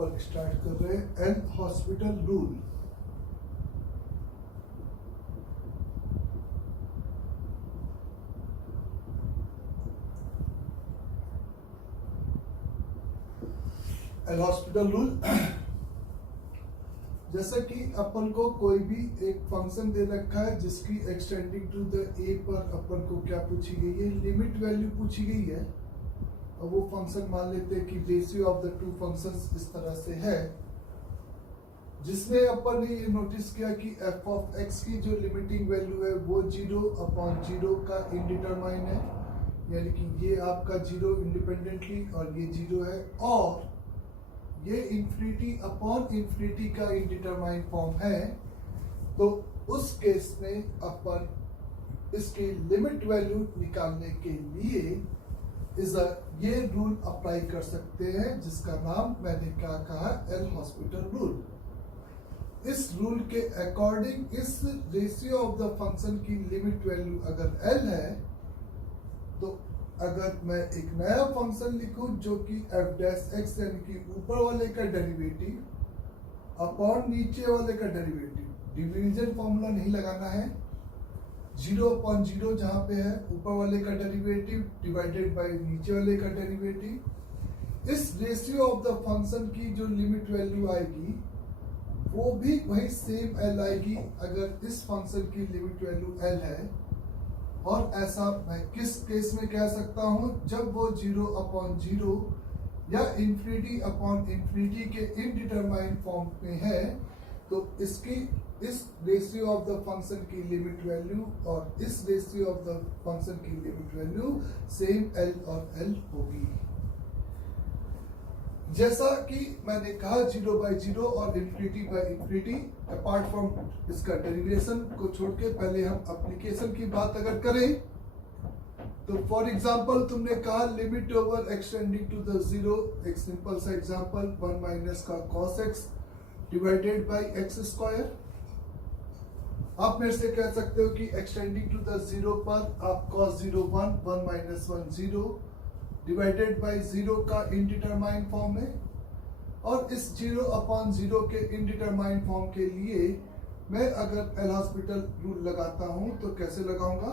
पर स्टार्ट कर रहे हैं L hospital rule. L hospital rule जैसे कि अपन को कोई भी एक फंक्शन दे रखा है जिसकी एक्सटेंडिंग टू द ए पर अपन को क्या पूछी गई है, लिमिट वैल्यू पूछी गई है। और वो फंक्शन मान लेते हैं कि ratio of the two functions इस तरह से है, जिसमें अपन ने ये नोटिस किया कि एफ ऑफ एक्स की जो लिमिटिंग वैल्यू है वो 0/0 का इनडिटरमाइन है, यानी कि ये आपका 0 इंडिपेंडेंटली और ये 0 है, और ये ∞/∞ का इनडिटरमाइन फॉर्म है। तो उस केस में अपन इसकी लिमिट वैल्यू निकालने के लिए ये रूल अप्लाई कर सकते हैं, जिसका नाम मैंने क्या कहा, एल हॉस्पिटल रूल। इस रूल के अकॉर्डिंग इस रेशियो ऑफ द फंक्शन की लिमिट वैल्यू अगर एल है, तो अगर मैं एक नया फंक्शन लिखूं जो कि एफ डैश एक्स यानी कि ऊपर वाले का डेरिवेटिव अपॉन नीचे वाले का डेरिवेटिव, डिवीजन फॉर्मूला नहीं लगाना है, 0/0 जहां पे है ऊपर वाले का डेरिवेटिव डिवाइडेड बाय नीचे वाले का डेरिवेटिव। इस रेशियो ऑफ द फंक्शन की जो लिमिट वैल्यू आएगी वो भी वही सेम एल आएगी अगर इस फंक्शन की लिमिट वैल्यू एल है। और ऐसा मैं किस केस में कह सकता हूं, जब वो 0/0 या ∞/∞ के इनडिटरमाइन फॉर्म में है, तो इसकी इस रेशियो ऑफ द फंक्शन की लिमिट वैल्यू और इस रेशियो ऑफ द फंक्शन की लिमिट वैल्यू सेम एल और एल होगी। जैसा कि मैंने कहा 0/0 और ∞/∞, अपार्ट फ्रॉम इसका डेरिवेशन को छोड़ के पहले हम एप्लीकेशन की बात अगर करें, तो फॉर एग्जांपल तुमने कहा limit over extending to the 0, एक सिंपल सा एग्जांपल 1 माइनस का cos x divided by x square. आप मेरे से कह सकते हो कि एक्सटेंडिंग टू द 0 पर आप cos 0 1 माइनस 1 0 डिवाइडेड बाय 0 का इनडिटरमाइन फॉर्म है, और इस 0/0 के इनडिटरमाइन फॉर्म के लिए मैं अगर एल हॉस्पिटल रूल लगाता हूं तो कैसे लगाऊंगा,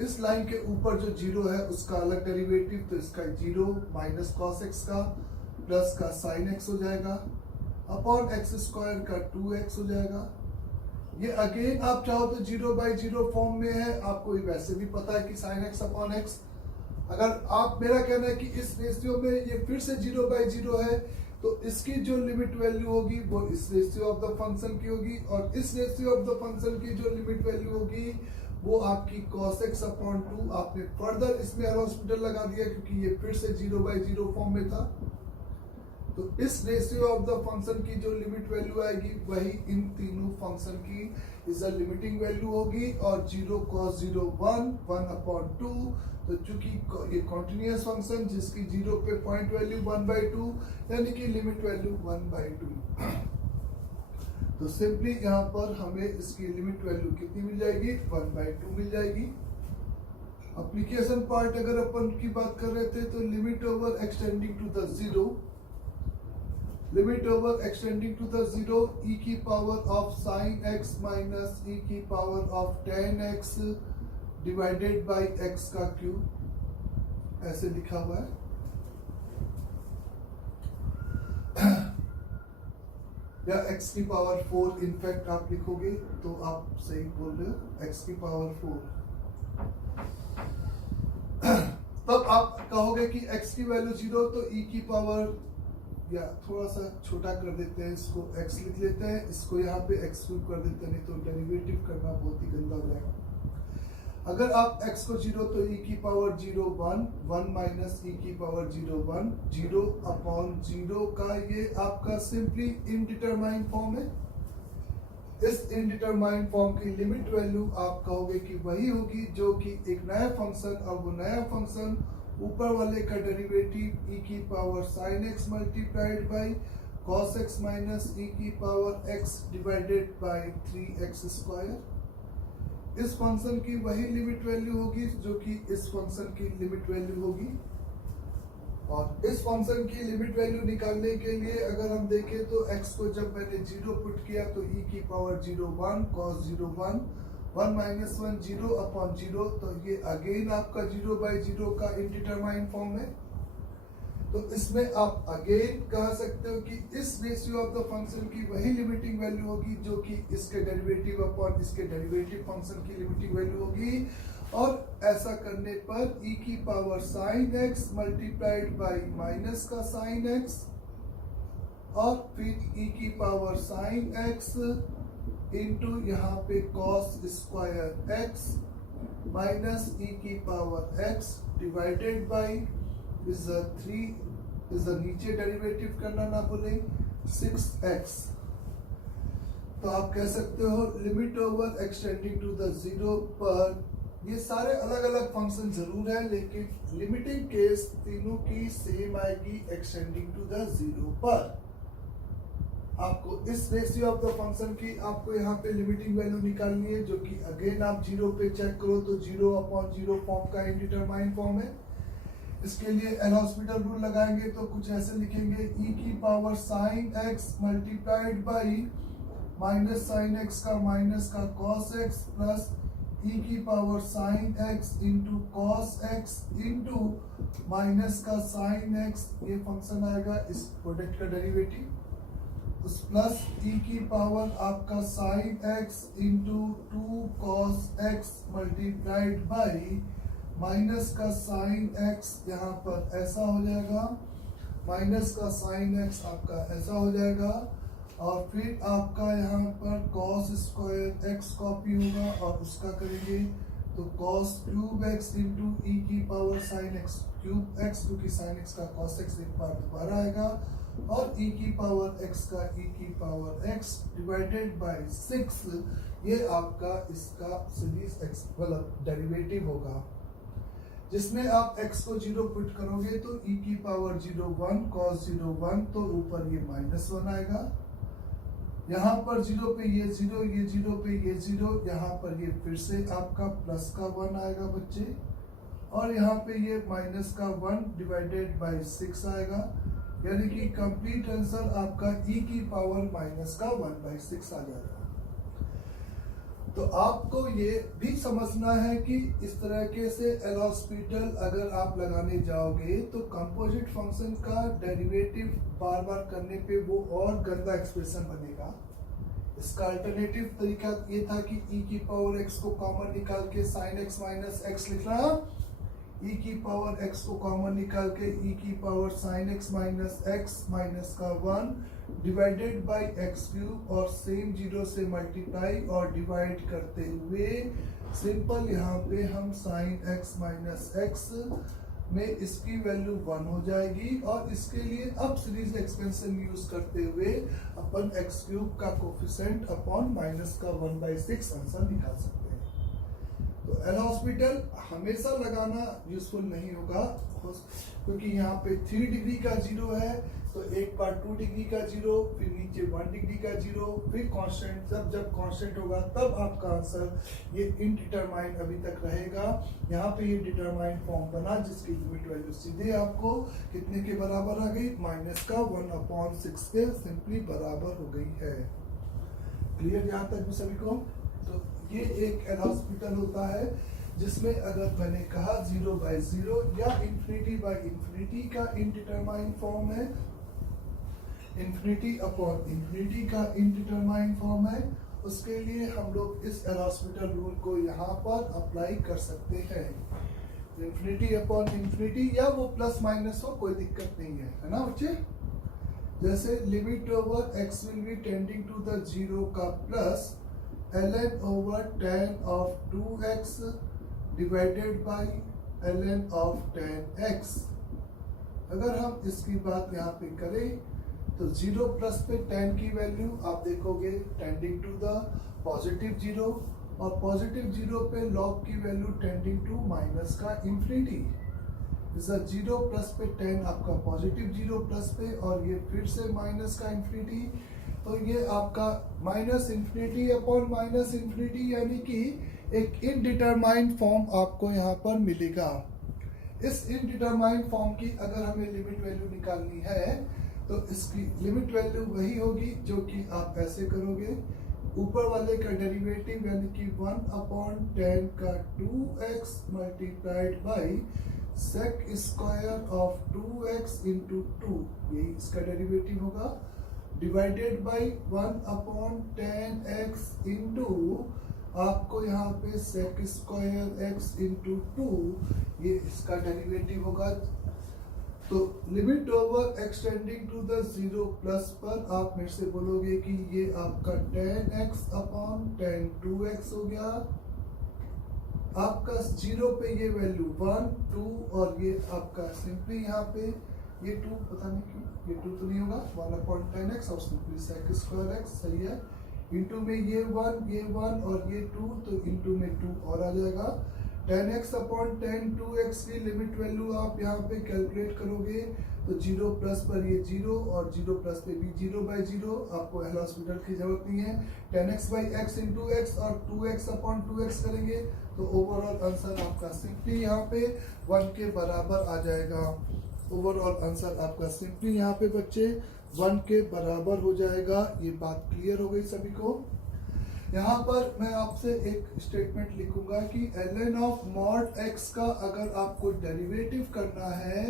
इस लाइन के ऊपर जो 0 है उसका अलग डेरिवेटिव, तो इसका 0 माइनस cos x का प्लस का sin x हो जाएगा अपॉन x स्क्वायर का 2x हो जाएगा। ये अगेन आप चाहो तो 0/0 फॉर्म में है, आपको वैसे भी पता है कि sin x अपॉन x। अगर आप, मेरा कहना है कि इस रेशियो में ये फिर से 0/0 है, तो इसकी जो लिमिट वैल्यू होगी वो इस रेशियो ऑफ द फंक्शन की होगी, और इस रेशियो ऑफ द फंक्शन की जो लिमिट वैल्यू होगी वो आपकी cos x अपॉन 2। आपने फर्दर इसमें एल हॉस्पिटल लगा दिया क्योंकि ये फिर से 0/0 फॉर्म में था। तो इस रेशियो ऑफ द फंक्शन की जो लिमिट वैल्यू आएगी वही इन तीनों फंक्शन की इस लिमिटिंग वैल्यू होगी, और 0 cos 0 1/2। तो चूंकि ये कॉन्टिन्यूअस फंक्शन जिसकी 0 पे पॉइंट वैल्यू 1/2 यानी कि लिमिट वैल्यू 1/2, तो सिंपली यहाँ पर हमें इसकी लिमिट वैल्यू कितनी मिल जाएगी, 1/2 मिल जाएगी। एप्लीकेशन पार्ट अगर अपन की बात कर रहे थे, तो limit over extending to the 0, limit over extending to the 0 e की power of sin x minus e की power of tan x divided by x का क्यूब, ऐसे लिखा हुआ है। या x की पावर 4 इनफैक्ट आप लिखोगे तो आप सही बोल रहे हो, x की पावर 4। तब आप कहोगे कि x की वैल्यू 0, तो e की पावर, या थोड़ा सा छोटा कर देते हैं इसको, x लिख लेते हैं, इसको यहाँ पे x क्यूब कर देते हैं, नहीं तो डेरिवेटिव करना बहुत ही गंदा हो जाएगा। अगर आप x को 0, तो e की पावर 0 1 माइनस e की पावर 0 1 0/0 का ये आपका सिंपली इनडिटरमाइन फॉर्म है। इस इनडिटरमाइन फॉर्म की लिमिट वैल्यू आप कहोगे कि वही होगी जो कि एक नया फंक्शन, और वो नया फंक्शन ऊपर वाले का डेरिवेटिव e की power sin x multiplied by cos x minus e की power x divided bye 3x square. इस फंक्शन की वही लिमिट वैल्यू होगी जो कि इस फंक्शन की लिमिट वैल्यू होगी, और इस फंक्शन की लिमिट वैल्यू निकालने के लिए अगर हम देखें तो x को जब मैंने 0 पुट किया तो e की पावर 0 1 cos 0 1 1 माइनस 1 0 अपॉन 0, तो ये अगेन आपका 0/0 का इनडिटरमाइन फॉर्म है। तो इसमें आप अगेन कह सकते हो कि इस रेशियो ऑफ द फंक्शन की वही लिमिटिंग वैल्यू होगी जो कि इसके डेरिवेटिव अपॉन इसके डेरिवेटिव फंक्शन की लिमिटिंग वैल्यू होगी। और ऐसा करने पर e की power sine x multiplied by minus का साइन x और फिर e की पावर साइन x इंटू यहाँ पे cos square x minus e की power x divided by is 3 is नीचे डेरिवेटिव करना ना भूलें 6x। तो आप कह सकते हो limit over extending to the 0 पर ये सारे अलग अलग फंक्शन जरूर है, लेकिन लिमिटिंग केस तीनों की सेम आएगी एक्सटेंडिंग टू द 0 पर। आपको इस रेशियो ऑफ द फंक्शन की आपको यहाँ पे लिमिटिंग वैल्यू निकालनी है, जो कि अगेन आप 0 पे चेक करो तो 0/0 फॉर्म का इनडिटरमाइन फॉर्म है। इसके लिए एल हॉस्पिटल रूल लगाएंगे तो कुछ ऐसे लिखेंगे e की power sine x multiplied by minus sine x का माइनस का cos x प्लस e की power sine x into cos x into minus का साइन x, ये फंक्शन आएगा इस प्रोडक्ट का डेरिवेटिव, उस प्लस e की पावर आपका sine x into 2 cos x multiplied by minus का साइन x, यहाँ पर ऐसा हो जाएगा, माइनस का साइन x आपका ऐसा हो जाएगा, और फिर आपका यहाँ पर cos स्क्वायर x कॉपी होगा और उसका करेंगे तो cos cube x into e की power sine x cube x, क्योंकि साइन x का cos x एक बार दोबारा आएगा, और e की पावर x का e की पावर x डिवाइडेड बाय 6, ये आपका इसका सीरीज x मतलब डेरिवेटिव होगा, जिसमें आप x को 0 पुट करोगे तो e की पावर 0 1 cos 0 1, तो ऊपर ये -1 आएगा, यहाँ पर 0 पे ये 0, ये 0 पे ये 0, यहाँ पर ये फिर से आपका प्लस का 1 आएगा बच्चे, और यहाँ पे ये माइनस का 1 डिवाइडेड बाय 6 आएगा, यानी कि कंप्लीट आंसर आपका e की पावर माइनस का 1/6 आ जाएगा। तो आपको ये भी समझना है कि इस तरीके से एल हॉस्पिटल अगर आप लगाने जाओगे तो कंपोजिट फंक्शन का डेरिवेटिव बार बार करने पे वो और गंदा एक्सप्रेशन बनेगा। इसका अल्टरनेटिव तरीका ये था कि e की पावर x को कॉमन निकाल के sin x माइनस x लिखना, e की पावर x को कॉमन निकाल के e की power sin x minus x minus का 1 डिवाइडेड बाय x क्यूब, और सेम 0 से मल्टीप्लाई और डिवाइड करते हुए सिंपल यहाँ पे हम sin x माइनस x में इसकी वैल्यू 1 हो जाएगी, और इसके लिए अब सीरीज एक्सपेंशन यूज करते हुए अपन x क्यूब का कोफिशिएंट अपॉन माइनस का 1/6 आंसर निकाल सकते हैं। तो एल हॉस्पिटल हमेशा लगाना यूजफुल नहीं होगा, क्योंकि यहाँ पे 3 डिग्री का 0 है, तो एक बार 2 डिग्री का 0, फिर नीचे 1 डिग्री का 0, फिर कांस्टेंट, जब कांस्टेंट होगा तब आपका आंसर ये इनडिटरमाइन अभी तक रहेगा। यहाँ पे ये डिटरमाइन फॉर्म बना जिसकी लिमिट वैल्यू सीधे आपको कितने के बराबर आ गई, माइनस का 1/6 के सिंपली बराबर हो गई है। क्लियर यहाँ तक भी सभी को? तो ये एक एल हॉस्पिटल होता है जिसमें अगर मैंने कहा 0/0 या ∞/∞ का इनडिटरमाइन फॉर्म है, ∞/∞ का इनडिटरमाइन फॉर्म है, उसके लिए हम लोग इस एल हॉस्पिटल रूल को यहाँ पर अप्लाई कर सकते हैं। ∞/∞ या वो प्लस माइनस हो, कोई दिक्कत नहीं है ना बच्चे। जैसे limit over x will be tending to the 0 का plus ln over tan of 2x divided by ln of tan x। अगर हम इसकी बात यहाँ पे करें तो 0 प्लस पे tan की वैल्यू आप देखोगे टेंडिंग टू द पॉजिटिव 0, और पॉजिटिव 0 पे log की वैल्यू टेंडिंग टू माइनस का ∞। 0 प्लस पे tan आपका पॉजिटिव 0 प्लस पे, और ये फिर से माइनस का ∞, तो ये आपका -∞/-∞, यानी कि एक इनडिटरमाइंड फॉर्म आपको यहाँ पर मिलेगा। इस इनडिटरमाइंड फॉर्म की अगर हमें लिमिट वैल्यू निकालनी है तो इसकी लिमिट वैल्यू वही होगी जो कि आप ऐसे करोगे, ऊपर वाले का डेरिवेटिव यानी कि 1/10 का 2x multiplied by sec square of 2x into 2, यही इसका डेरिवेटिव होगा, डिवाइडेड बाई 1/10x इंटू आपको यहाँ पे sec स्क्वायर x इंटू 2, ये इसका डेरिवेटिव होगा। तो limit over extending to the 0 plus पर आप मेरे से बोलोगे कि ये आपका 10x/10 2x हो गया, आपका 0 पे ये वैल्यू 1 2 और ये आपका सिंपली यहाँ पे ये 2, पता नहीं क्यों ये 2 तो नहीं होगा, 1/10x और सिंपली sec स्क्वायर x, सही है, इंटू में ये 1 और ये 2, तो इंटू में 2 और आ जाएगा। 10x/10 2x की लिमिट वैल्यू आप यहाँ पे कैलकुलेट करोगे तो 0 प्लस पर ये 0 और 0 प्लस पे भी 0/0, आपको एल हॉस्पिटल की जरूरत नहीं है। 10x/x इंटू x और 2x/2x करेंगे तो ओवरऑल आंसर आपका सिंपली यहाँ पे 1 के बराबर आ जाएगा। ओवरऑल आंसर आपका सिंपली यहाँ पे बच्चे 1 के बराबर हो जाएगा। ये बात क्लियर हो गई सभी को। यहाँ पर मैं आपसे एक स्टेटमेंट लिखूंगा कि ln ऑफ मॉड x का अगर आपको डेरिवेटिव करना है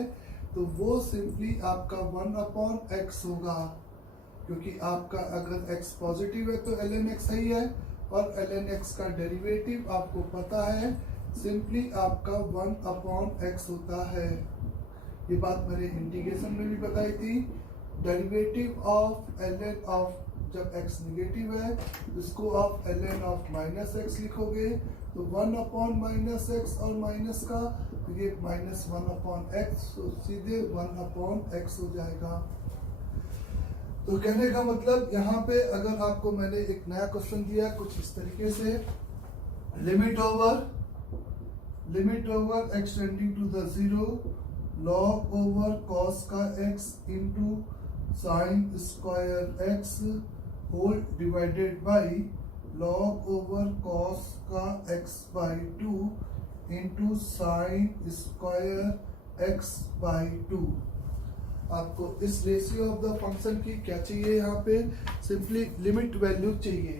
तो वो सिंपली आपका 1/x होगा, क्योंकि आपका अगर x पॉजिटिव है तो ln x सही है और ln x का डेरिवेटिव आपको पता है सिंपली आपका 1/x होता है। ये बात मैंने इंटीग्रेशन में भी बताई थी। डेरिवेटिव ऑफ ln ऑफ जब x निगेटिव है इसको आप ln ऑफ -x लिखोगे तो 1/-x और माइनस का तो ये -1/x, तो सीधे 1/x हो जाएगा। तो कहने का मतलब यहाँ पे अगर आपको मैंने एक नया क्वेश्चन दिया कुछ इस तरीके से, limit over extending to the 0 log over cos का x इंटू sine square x whole divided by log over cos का x/2 into sine square x/2। आपको इस रेशियो ऑफ द फंक्शन की क्या चाहिए, यहाँ पे सिंपली लिमिट वैल्यू चाहिए।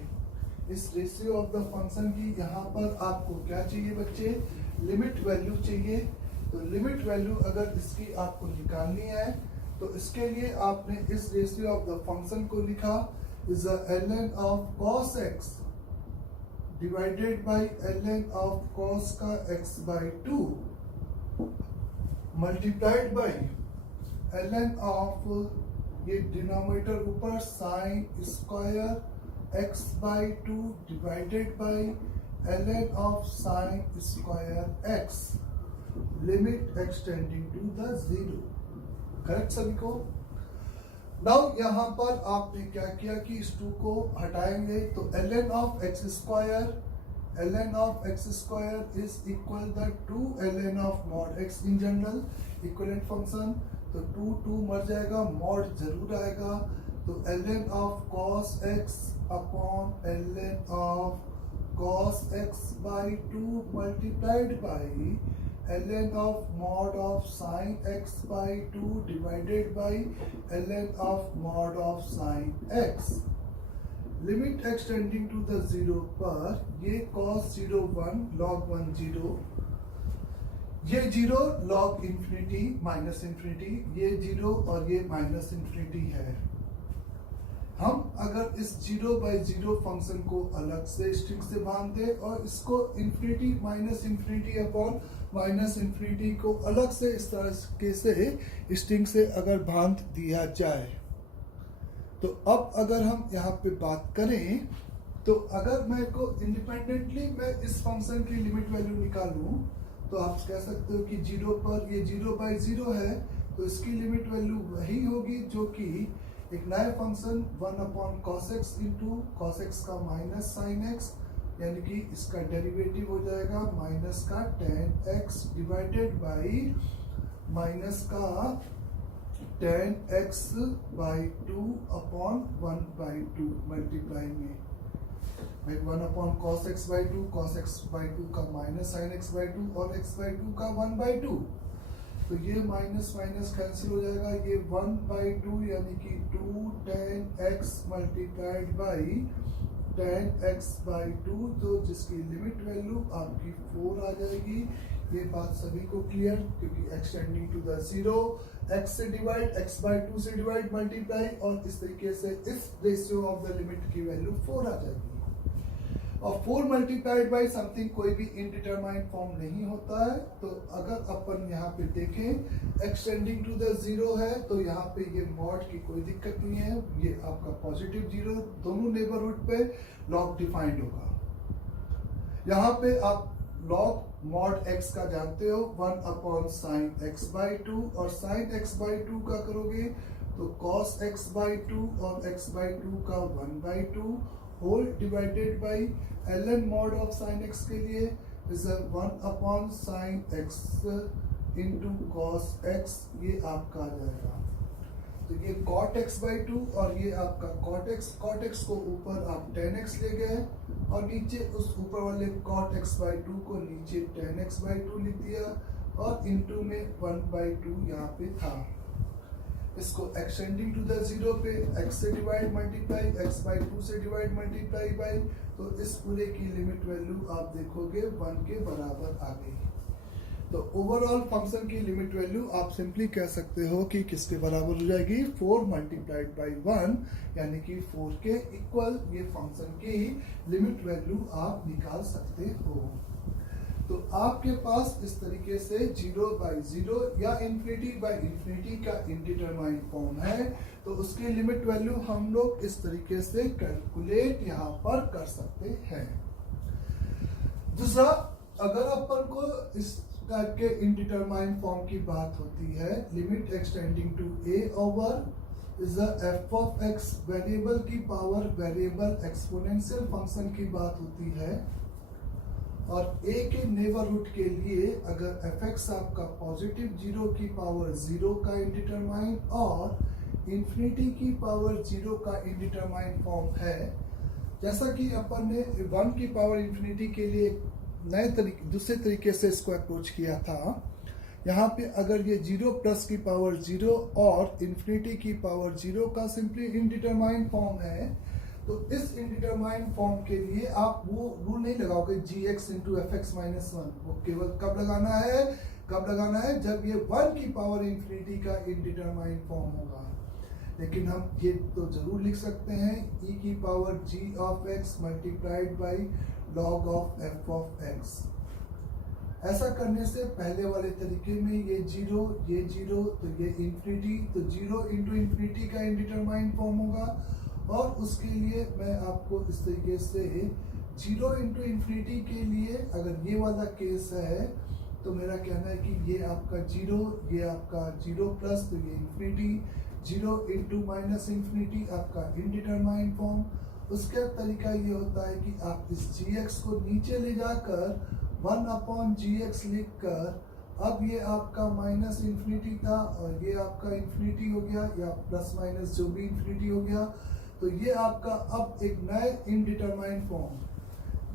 इस रेशियो ऑफ द फंक्शन की यहाँ पर आपको क्या चाहिए बच्चे, लिमिट वैल्यू चाहिए। तो लिमिट वैल्यू अगर इसकी आपको निकालनी है तो इसके लिए आपने इस रेशियो ऑफ द फंक्शन को लिखा is ln of cos x divided by ln of cos का x/2 multiplied by ln of ये डिनोमिनेटर ऊपर sine square x/2 divided by ln of sine square x, limit extending to the 0। Correct सभी को। Now यहाँ पर आपने क्या किया कि इस 2 को हटाएंगे तो ln of x square is equal to ln of mod x in general equivalent function, तो 2 मर जाएगा, मॉड जरूर आएगा, तो ln of cos x upon ln of cos x/2 multiplied by ln of mod of sin x/2 divided by ln of mod of sin x। Limit extending to the 0 पर ये cos 0 1 log 1 0, ये 0 log infinity minus infinity, ये 0 और ये minus infinity है। हम अगर इस 0/0 फंक्शन को अलग से स्ट्रिंग से बांध दें और इसको infinity minus infinity upon minus infinity को अलग से इस तरह से स्ट्रिंग से अगर बांध दिया जाए तो अब अगर हम यहाँ पे बात करें तो अगर मैं को इंडिपेंडेंटली मैं इस फंक्शन की लिमिट वैल्यू निकालूं तो आप कह सकते हो कि 0 पर ये 0/0 है तो इसकी लिमिट वैल्यू वही होगी जो कि एक नया function 1/cos x into cos x का माइनस साइन x, यानी कि इसका डेरिवेटिव हो जाएगा माइनस का tan x divided by minus का tan x/2 अपॉन 1/2 मल्टीप्लाई में 1/cos x/2 cos x/2 का माइनस साइन x/2 और x/2 का 1/2। तो ये माइनस माइनस कैंसिल हो जाएगा, ये 1/2 यानी कि 2 tan x multiplied by tan x/2, तो जिसकी लिमिट वैल्यू आपकी 4 आ जाएगी। ये बात सभी को क्लियर, क्योंकि extending to the zero, x से डिवाइड, x/2 से डिवाइड, मल्टीप्लाई, और इस तरीके से इस रेशियो ऑफ द लिमिट की वैल्यू 4 आ जाएगी। और 4 मल्टीप्लाइड बाई समथिंग कोई भी इनडिटरमाइंड फॉर्म नहीं होता है। तो अगर अपन यहाँ पे देखें एक्सटेंडिंग टू द जीरो है, तो यहाँ पे ये मॉड की कोई दिक्कत नहीं है, ये आपका पॉजिटिव जीरो दोनों नेबरहुड पे लॉग डिफाइंड होगा। यहाँ पे आप लॉग मॉड x का जानते हो 1/sin x/2, और sin x/2 का करोगे तो cos x/2 और x/2 का 1/2 whole divided by ln mod of sin x के लिए is 1/sin x into cos x, ये आपका आ जाएगा। तो ये cot x/2 और ये आपका cot x को ऊपर आप tan x ले गए और नीचे उस ऊपर वाले cot x/2 को नीचे tan x/2 लिख दिया, और इंटू में 1/2 यहाँ पे था। इसको एक्सटेंडिंग टू द जीरो पे x से डिवाइड मल्टीप्लाई, x/2 से डिवाइड मल्टीप्लाई बाई, तो इस पूरे की लिमिट वैल्यू आप देखोगे 1 के बराबर आ गई। तो ओवरऑल फंक्शन की लिमिट वैल्यू आप सिंपली कह सकते हो कि किसके बराबर हो जाएगी, 4 मल्टीप्लाइड बाई 1, यानी कि 4 के इक्वल ये फंक्शन की लिमिट वैल्यू आप निकाल सकते हो। तो आपके पास इस तरीके से 0/0 या इन्फिनिटी बाई इन्फिनिटी का इनडिटरमाइंड फॉर्म है, तो उसकी लिमिट वैल्यू हम लोग इस तरीके से कैलकुलेट यहाँ पर कर सकते हैं। दूसरा, अगर अपन को इस टाइप के इनडिटरमाइंड फॉर्म की बात होती है, limit extending to a over is f of x, variable की पावर वेरिएबल एक्सपोनेंशियल फंक्शन की बात होती है, और a के नेबरहुड के लिए अगर fx आपका पॉजिटिव 0 की पावर 0 का इंडिटरमाइंड और इंफिनिटी की पावर 0 का इंडिटरमाइंड फॉर्म है, जैसा कि अपन ने 1 की पावर इंफिनिटी के लिए नए तरीके दूसरे तरीके से इसको अप्रोच किया था। यहाँ पे अगर ये 0 प्लस की पावर 0 और इंफिनिटी की पावर 0 का सिंपली इंडिटरमाइंड फॉर्म है, तो इस इंडिटरमाइंड फॉर्म के लिए आप वो रूल नहीं लगाओगे gx इंटू fx माइनस 1, वो केवल कब लगाना है जब ये 1 की पावर इंफिनिटी का इंडिटरमाइंड फॉर्म होगा। लेकिन हम ये तो जरूर लिख सकते हैं e की power g of x multiplied by log of f of x। ऐसा करने से पहले वाले तरीके में ये 0 तो ये इंफिनिटी, तो 0 इंटू इंफिनिटी का इंडिटरमाइंड फॉर्म होगा, और उसके लिए मैं आपको इस तरीके से 0 इंटू इंफिनिटी के लिए अगर ये वाला केस है, तो मेरा कहना है कि ये आपका 0, ये आपका 0 प्लस, तो ये इंफिनिटी, 0 इंटू माइनस इंफिनिटी आपका इनडिटरमाइंड फॉर्म। उसका तरीका ये होता है कि आप इस gx को नीचे ले जाकर 1/gx लिख कर, अब ये आपका माइनस इंफिनिटी था और ये आपका इंफिनिटी हो गया, या प्लस माइनस जो भी इंफिनिटी हो गया, तो ये आपका अब एक नए इनडिटरमाइंड फॉर्म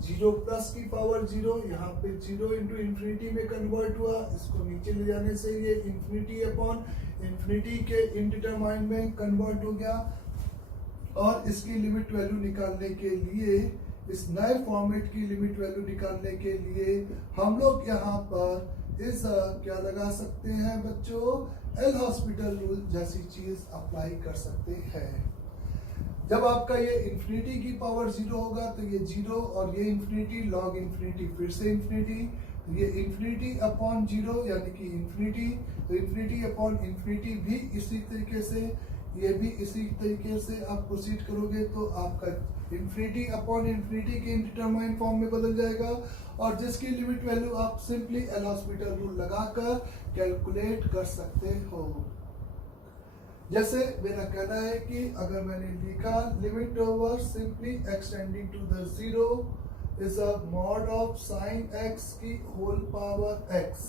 0 प्लस की पावर 0, यहाँ पे 0 इंटू इंफिनिटी में कन्वर्ट हुआ, इसको नीचे ले जाने से ये इंफिनिटी अपॉन इंफिनिटी के इनडिटरमाइंड में कन्वर्ट हो गया। और इसकी लिमिट वैल्यू निकालने के लिए, इस नए फॉर्मेट की लिमिट वैल्यू निकालने के लिए हम लोग यहाँ पर इस क्या लगा सकते हैं बच्चों, एल हॉस्पिटल रूल जैसी चीज अप्लाई कर सकते हैं। जब आपका ये इंफिनिटी की पावर 0 होगा, तो ये 0 और ये इंफिनिटी लॉग इंफिनिटी फिर से इंफिनिटी, ये इंफिनिटी अपॉन 0 यानी कि इंफिनिटी, तो इंफिनिटी अपॉन इंफिनिटी भी इसी तरीके से, ये भी इसी तरीके से आप प्रोसीड करोगे, तो आपका इंफिनिटी अपॉन इंफिनिटी के इनडिटरमाइंड फॉर्म में बदल जाएगा, और जिसकी लिमिट वैल्यू आप सिंपली एल हॉस्पिटल रूल लगाकर कैलकुलेट कर सकते हो। जैसे मेरा कहना है कि अगर मैंने लिखा limit over simply extending to the zero is a mod of sine x की होल पावर x,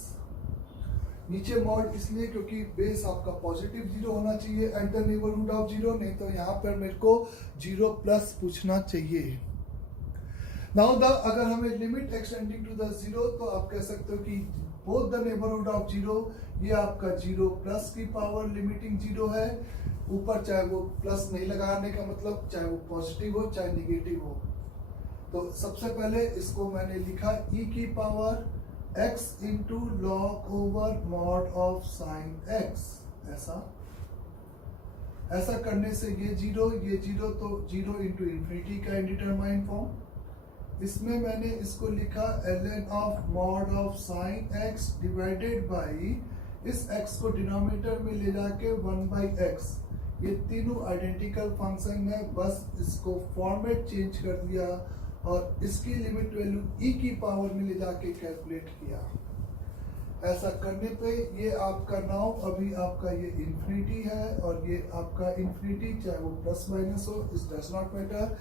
नीचे मॉड इसलिए क्योंकि बेस आपका पॉजिटिव 0 होना चाहिए एंटर नेबरहुड ऑफ 0, नहीं तो यहाँ पर मेरे को 0 प्लस पूछना चाहिए। नाउ द अगर हमें लिमिट एक्सटेंडिंग टू द 0, तो आप कह सकते हो कि both the neighbourhood of zero, ये आपका जीरो प्लस की पावर लिमिटिंग जीरो है, ऊपर चाहे वो प्लस नहीं लगाने का मतलब चाहे वो पॉजिटिव हो चाहे निगेटिव हो। तो सबसे पहले इसको मैंने लिखा e की power x into log over mod of sine x, ऐसा करने से ये जीरो तो जीरो इंटू इन्फिनिटी का इंडिटरमाइन फॉर्म। इसमें मैंने इसको लिखा ln of mod of sine x divided by इस x को डिनोमिनेटर में ले जाके 1/x, ये तीनों आइडेंटिकल फंक्शन है, बस इसको फॉर्मेट चेंज कर दिया और इसकी लिमिट वैल्यू e की पावर में ले जाके कैलकुलेट किया। ऐसा करने पे ये आपका नाउ अभी आपका ये इन्फिनिटी है और ये आपका इन्फिनिटी चाहे वो प्लस माइनस हो, इस does not matter.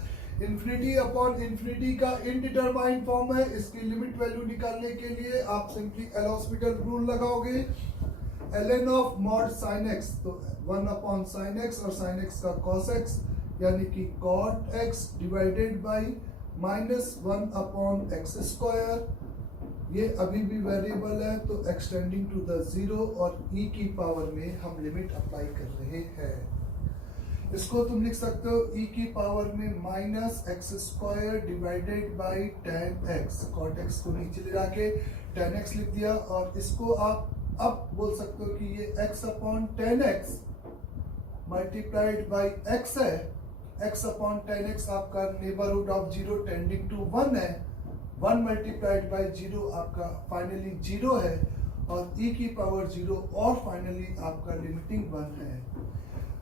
Infinity upon infinity का इनडिटरमाइंड फॉर्म है। इसकी लिमिट वैल्यू निकालने के लिए आप सिंपली एल हॉस्पिटल रूल लगाओगे, ln of mod sine x, तो 1 अपॉन साइन x और साइन x का cos x यानी कि cot x divided by -1 upon x square, ये अभी भी वेरिएबल है तो एक्सटेंडिंग टू द जीरो और e की पावर में हम लिमिट अप्लाई कर रहे हैं। इसको तुम लिख सकते हो e की पावर में -x square divided by tan x, cot x को नीचे ले जाके tan x लिख दिया और इसको आप अब बोल सकते हो कि ये x upon tan x multiplied by x है। x अपॉन tan x आपका neighbourhood of zero tending to 1 है, 1 मल्टीप्लाइड बाई जीरो आपका फाइनली जीरो है और e की पावर जीरो और फाइनली आपका लिमिटिंग 1 है।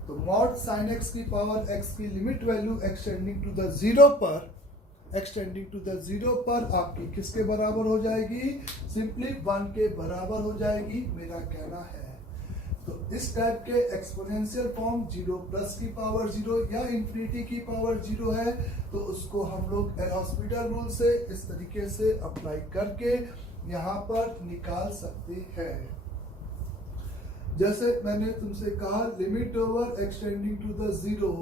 तो मॉड साइन x की पावर x की limit value extending to the zero पर आपकी किसके बराबर हो जाएगी? सिंपली 1 के बराबर हो जाएगी, मेरा कहना है। तो इस टाइप के एक्सपोनेंशियल फॉर्म जीरो प्लस की पावर जीरो या इंफिनिटी की पावर जीरो है तो उसको हम लोग एल हॉस्पिटल रूल से इस तरीके से अप्लाई करके यहाँ पर निकाल सकते हैं। जैसे मैंने तुमसे कहा limit over extending to the zero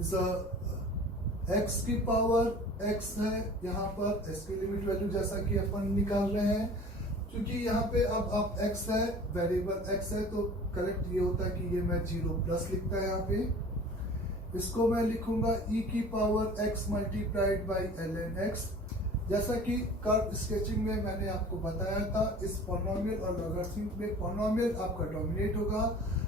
is x की पावर x है, यहाँ पर x की लिमिट वैल्यू जैसा कि अपन निकाल रहे हैं, क्योंकि यहाँ पे अब आप x है, वेरिएबल x है, तो करेक्ट ये होता है कि ये मैं जीरो प्लस लिखता है। यहाँ पे इसको मैं लिखूंगा e की power x multiplied by ln x। जैसा कि कर्व स्केचिंग में मैंने आपको बताया था, इस पॉलिनोमियल और लॉगरिथमिक में पॉलिनोमियल आपका डोमिनेट होगा,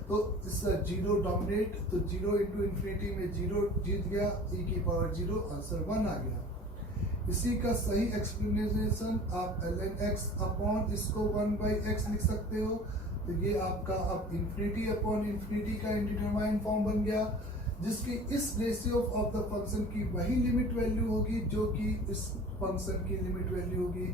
तो इस जीरो डोमिनेट, तो जीरो इंटू इन्फिनिटी में जीरो जीत गया, e की पावर जीरो, आंसर 1 आ गया। इसी का सही एक्सप्लेनेशन आप ln x अपॉन इसको 1/x लिख सकते हो, तो ये आपका अब इन्फिनिटी अपॉन इन्फिनिटी का इंडिटरमाइंड फॉर्म बन गया, जिसकी इस रेशियो ऑफ द फंक्शन की वही लिमिट वैल्यू होगी जो कि इस फंक्शन की लिमिट वैल्यू होगी।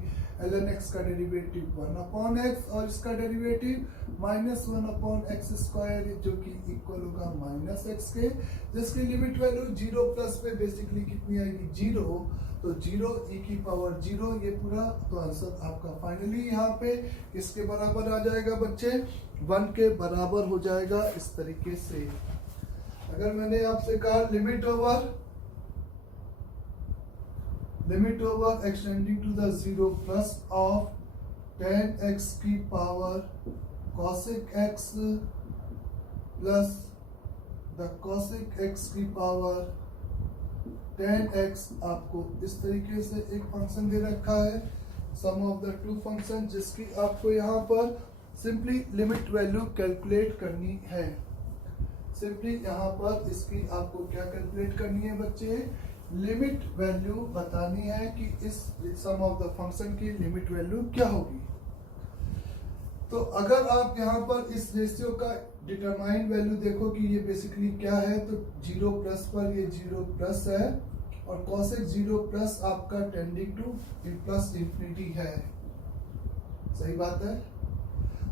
ln x का डेरिवेटिव 1 अपॉन x और इसका डेरिवेटिव -1 अपॉन x स्क्वायर, जो कि इक्वल होगा -x के, जिसकी लिमिट वैल्यू जीरो प्लस पे बेसिकली कितनी आएगी? जीरो, तो जीरो e की पावर जीरो, ये पूरा, तो आंसर आपका फाइनली यहाँ पे इसके बराबर आ जाएगा बच्चे, 1 के बराबर हो जाएगा। इस तरीके से अगर मैंने आपसे कहा limit over extending to the zero plus of tan x की power cosec x plus the cosec x की पावर tan x, आपको इस तरीके से एक फंक्शन दे रखा है, सम ऑफ द टू फंक्शन, जिसकी आपको यहाँ पर सिंपली लिमिट वैल्यू कैलकुलेट करनी है। सिंपली यहाँ पर इसकी आपको क्या कैलकुलेट करनी है बच्चे? लिमिट वैल्यू बतानी है कि इस सम ऑफ द फंक्शन की लिमिट वैल्यू क्या होगी। तो अगर आप यहाँ पर इस रेशियो का डिटरमाइंड वैल्यू देखो कि ये बेसिकली क्या है, तो जीरो प्लस पर ये जीरो प्लस है और cosec जीरो प्लस आपका टेंडिंग टू प्लस इंफिनिटी है, सही बात है।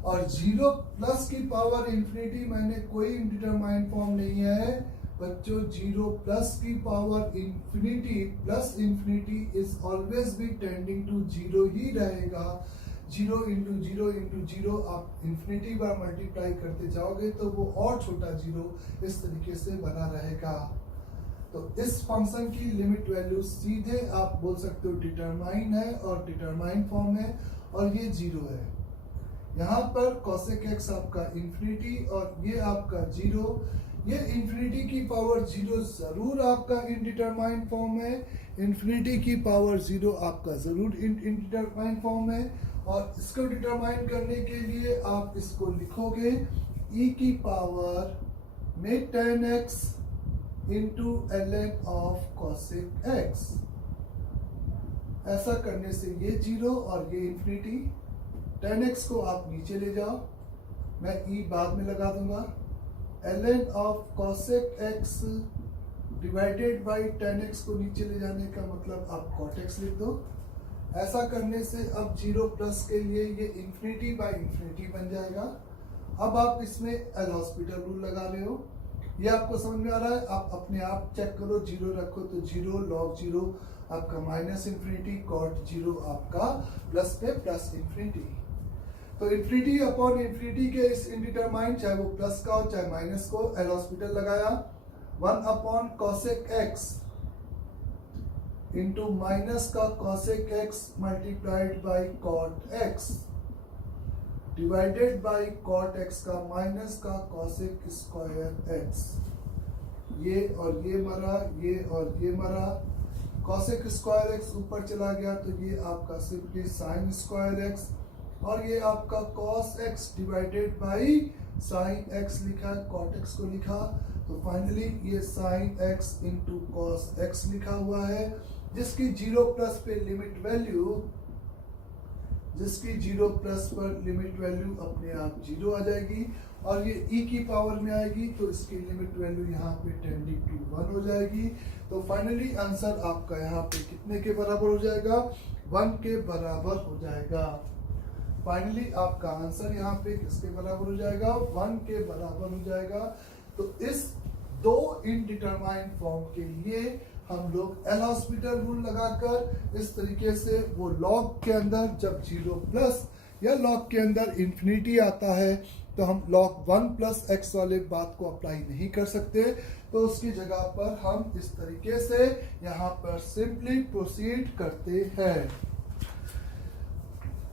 और जीरो प्लस की पावर इंफिनिटी मैंने कोई इंडिटरमाइंड फॉर्म नहीं है बच्चों, जीरो प्लस की power infinity plus infinity is always be tending to zero ही रहेगा। जीरो इंटू जीरो आप इंफिनिटी बार मल्टीप्लाई करते जाओगे तो वो और छोटा जीरो इस तरीके से बना रहेगा। तो इस फंक्शन की लिमिट वैल्यू सीधे आप बोल सकते हो डिटरमाइन है और डिटरमाइन फॉर्म है, और ये 0 है। यहाँ पर cosec x आपका इंफिनिटी और ये आपका 0। ये इंफिनिटी की पावर 0 जरूर आपका इनडिटरमाइंड फॉर्म है, इंफिनिटी की पावर 0 आपका जरूर इनडिटरमाइंड फॉर्म है। और इसको डिटरमाइन करने के लिए आप इसको लिखोगे e की पावर में 10x into ln of cosec x। ऐसा करने से ये 0 और ये इंफिनिटी, 10x को आप नीचे ले जाओ, मैं e बाद में लगा दूंगा, ln of cosec x divided by 10x को नीचे ले जाने का मतलब आप cot x लिख दो। ऐसा करने से अब 0 प्लस के लिए ये इंफिनिटी बाई इंफिनिटी बन जाएगा। अब आप इसमें एल हॉस्पिटल रूल लगा रहे हो, ये आपको समझ में आ रहा है। आप अपने आप चेक करो, 0 रखो तो 0 log 0 आपका माइनस इंफिनिटी, cot 0 आपका प्लस पे प्लस इंफिनिटी। तो इंफिनिटी अपॉन इंफिनिटी के इस इनडिटरमाइंड, चाहे वो प्लस का हो चाहे माइनस को, एल हॉस्पिटल लगाया। 1 upon cosec x into minus का cosec x multiplied by cot x divided by cot x का माइनस का cosec स्क्वायर x। ये और ये मरा, ये और ये मरा, cosec स्क्वायर x ऊपर चला गया तो ये आपका सिंपली sin स्क्वायर x, और ये आपका cos x divided by sin x लिखा है, cot x को लिखा, तो फाइनली ये sin x into cos x लिखा हुआ है, जिसकी 0 प्लस पे लिमिट वैल्यू, जिसकी 0 प्लस पर लिमिट वैल्यू अपने आप 0 आ जाएगी, और ये e की पावर में आएगी तो इसकी लिमिट वैल्यू यहाँ पे टेंडिंग टू 1 हो जाएगी। तो फाइनली आंसर आपका यहाँ पे कितने के बराबर हो जाएगा? 1 के बराबर हो जाएगा। फाइनली आपका आंसर यहाँ पे किसके बराबर हो जाएगा? 1 के बराबर हो जाएगा। तो इस दो इनडिटरमाइंड फॉर्म के लिए हम लोग एल हॉस्पिटल रूल लगाकर इस तरीके से वो लॉग के अंदर जब 0 प्लस या लॉग के अंदर इंफिनिटी आता है तो हम log 1 प्लस एक्स वाले बात को अप्लाई नहीं कर सकते, तो उसकी जगह पर हम इस तरीके से यहाँ पर सिंपली प्रोसीड करते हैं।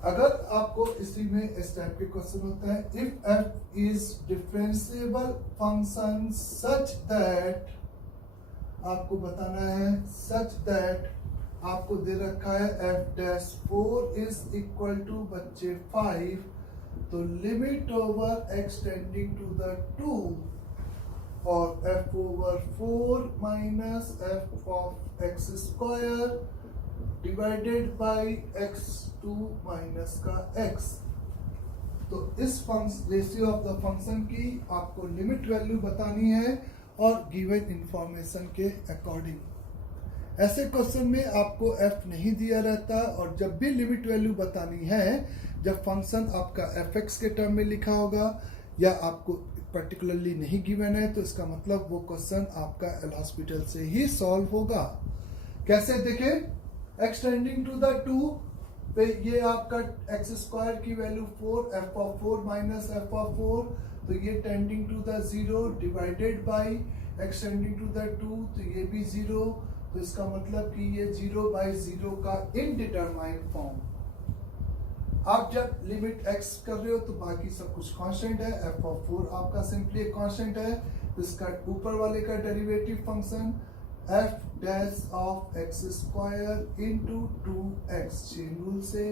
अगर आपको इसी में इस टाइप के क्वेश्चन होता है, if f is differentiable function such that, आपको बताना है सच दैट, आपको दे रखा है f'4 इज इक्वल टू बच्चे 5, तो limit over extending to the 2 और f over 4 minus f of x square divided by x2 minus का x। तो इस रेशियो ऑफ द फंक्शन की आपको लिमिट वैल्यू बतानी है और गिवन इंफॉर्मेशन के अकॉर्डिंग। ऐसे क्वेश्चन में आपको f नहीं दिया रहता, और जब भी लिमिट वैल्यू बतानी है, जब फंक्शन आपका fx के टर्म में लिखा होगा या आपको पर्टिकुलरली नहीं गिवन है, तो इसका मतलब वो क्वेश्चन आपका एल हॉस्पिटल से ही सॉल्व होगा। कैसे देखें? एक्सटेंडिंग टू द 2 पे ये आपका एक्स स्क्वायर की value 4, f of 4 minus f of 4, तो ये tending to the 0 divided by extending to the 2, तो ये भी 0, तो इसका मतलब कि ये 0 बाई 0 का इनडिटरमाइंड फॉर्म। आप जब लिमिट x कर रहे हो तो बाकी सब कुछ कांस्टेंट है, f ऑफ 4 आपका सिंपली एक कांस्टेंट है, तो इसका ऊपर वाले का derivative function f dash of x square into 2x chain rule से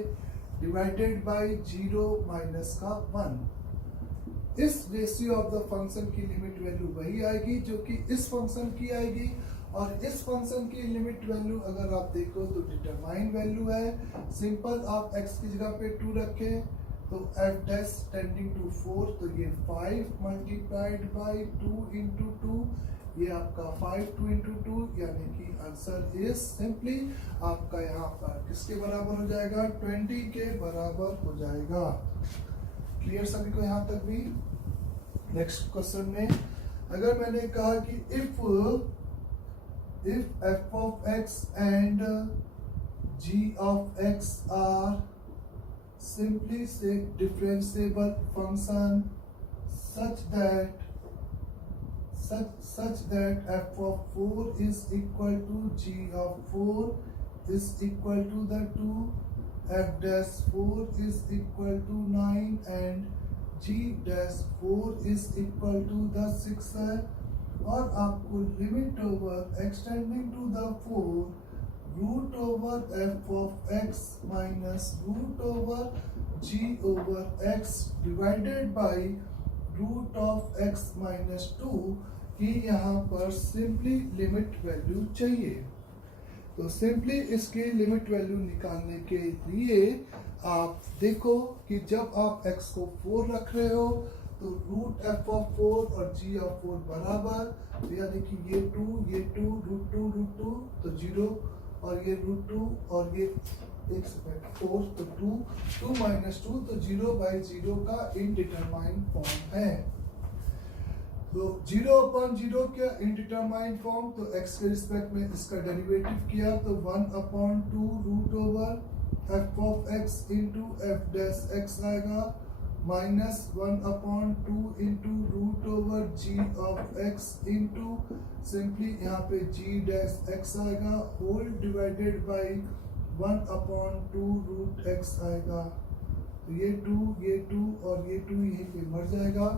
डिवाइडेड बाई 0 माइनस का 1। इस रेशियो ऑफ द फंक्शन की लिमिट वैल्यू वही आएगी जो कि इस फंक्शन की आएगी, और इस फंक्शन की लिमिट वैल्यू अगर आप देखो तो डिटरमाइंड वैल्यू है। सिंपल आप x की जगह पे 2 रखें तो f डैश टेंडिंग टू 4, तो ये 5 मल्टीप्लाइड बाई 2 इंटू 2, ये आपका 5 2 इंटू 2, यानी कि आंसर इज सिंपली आपका यहाँ पर किसके बराबर हो जाएगा? 20 के बराबर हो जाएगा। क्लियर सभी को यहाँ तक भी? नेक्स्ट क्वेश्चन में अगर मैंने कहा कि if f of x and g of x are simply say differentiable function such that f of 4 is equal to g of 4 is equal to the 2 f dash 4 is equal to 9 and g dash 4 is equal to the 6 है, और आपको limit over extending to the 4 root over f of x minus root over g over x divided by root of x minus 2 की यहाँ पर simply limit value चाहिए। तो simply इसकी limit value निकालने के लिए आप देखो कि जब आप x को 4 रख रहे हो तो रूट f ऑफ 4 और g ऑफ 4 बराबर, तो यानी कि ये 2 रूट 2 तो 0 और ये रूट 2 और ये 4 तो 2 माइनस 2 तो 0/0 का इनडिटरमाइंड फॉर्म है। तो 0/0 क्या इनडिटरमाइंड फॉर्म, तो x के रिस्पेक्ट में इसका डेरिवेटिव किया तो 1/2 root over f of x into f dash x आएगा minus 1/2 into root over g of x into simply यहाँ पे g डैश x आएगा whole divided by 1/2 root x आएगा। तो ये 2 और ये 2 यहीं पे मर जाएगा।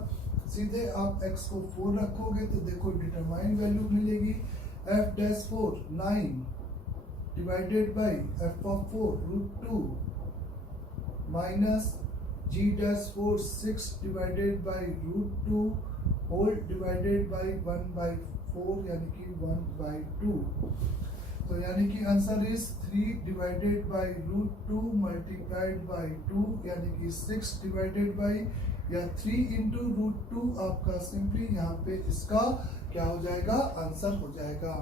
सीधे आप x को 4 रखोगे तो देखो डिटरमाइन वैल्यू मिलेगी f dash 4 9 divided by f of 4 root 2 minus g dash 4 6 divided by root 2 whole divided by 1/4 यानी कि 1/2। तो यानी कि answer is 3 divided by root 2 multiplied by 2 यानी कि 6 डिवाइडेड बाई या 3 इंटू रूट 2 आपका सिंपली यहाँ पे इसका क्या हो जाएगा, आंसर हो जाएगा।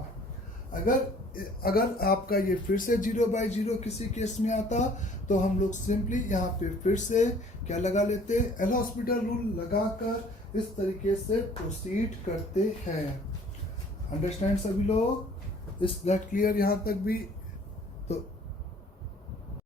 अगर आपका ये फिर से 0/0 किसी केस में आता तो हम लोग सिंपली यहाँ पे फिर से क्या लगा लेते, एल हॉस्पिटल रूल लगाकर इस तरीके से प्रोसीड करते हैं। अंडरस्टैंड सभी लोग, इज दैट क्लियर यहाँ तक भी? तो